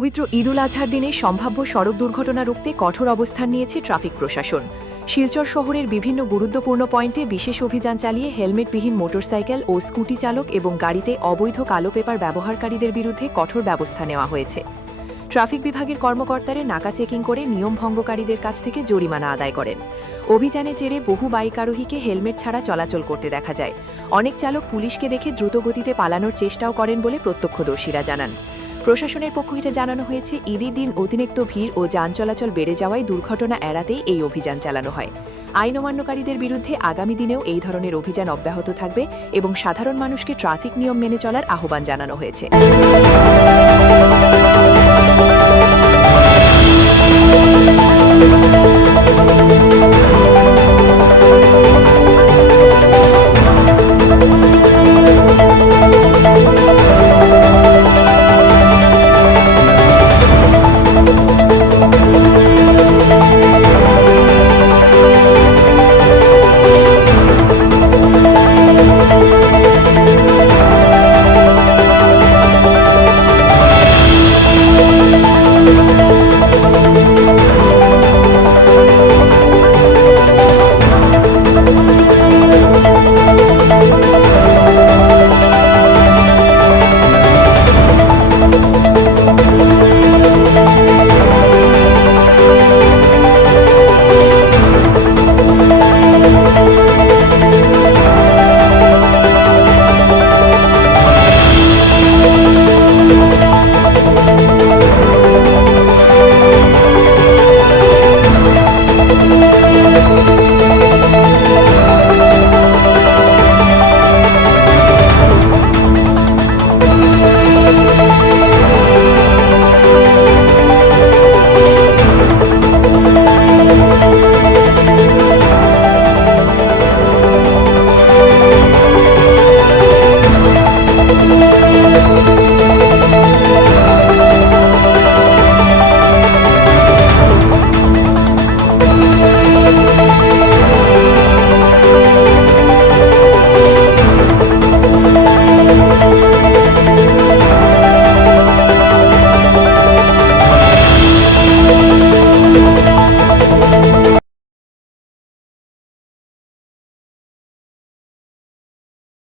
পবিত্র ঈদুল আজহার দিনে সম্ভাব্য সড়ক দুর্ঘটনা রুখতে কঠোর অবস্থান নিয়েছে ট্রাফিক প্রশাসন। শিলচর শহরের বিভিন্ন গুরুত্বপূর্ণ পয়েন্টে বিশেষ অভিযান চালিয়ে হেলমেটবিহীন মোটরসাইকেল ও স্কুটি চালক এবং গাড়িতে অবৈধ কালো পেপার ব্যবহারকারীদের বিরুদ্ধে কঠোর ব্যবস্থা নেওয়া হয়েছে। ট্রাফিক বিভাগের কর্মকর্তারা নাকা চেকিং করে নিয়ম ভঙ্গকারীদের কাছ থেকে জরিমানা আদায় করেন। অভিযানে জেরে বহু বাইক আরোহীকে হেলমেট ছাড়া চলাচল করতে দেখা যায়। অনেক চালক পুলিশকে দেখে দ্রুতগতিতে পালানোর চেষ্টাও করেন বলে প্রত্যক্ষদর্শীরা জানান। প্রশাসনের পক্ষ থেকে জানানো হয়েছে, ঈদের দিন অতিরিক্ত ভিড় ও যান চলাচল বেড়ে যাওয়ায় দুর্ঘটনা এড়াতেই এই অভিযান চালানো হয়। আইন অমান্যকারীদের বিরুদ্ধে আগামী দিনেও এই ধরনের অভিযান অব্যাহত থাকবে এবং সাধারণ মানুষকে ট্রাফিক নিয়ম মেনে চলার আহ্বান জানানো হয়েছে।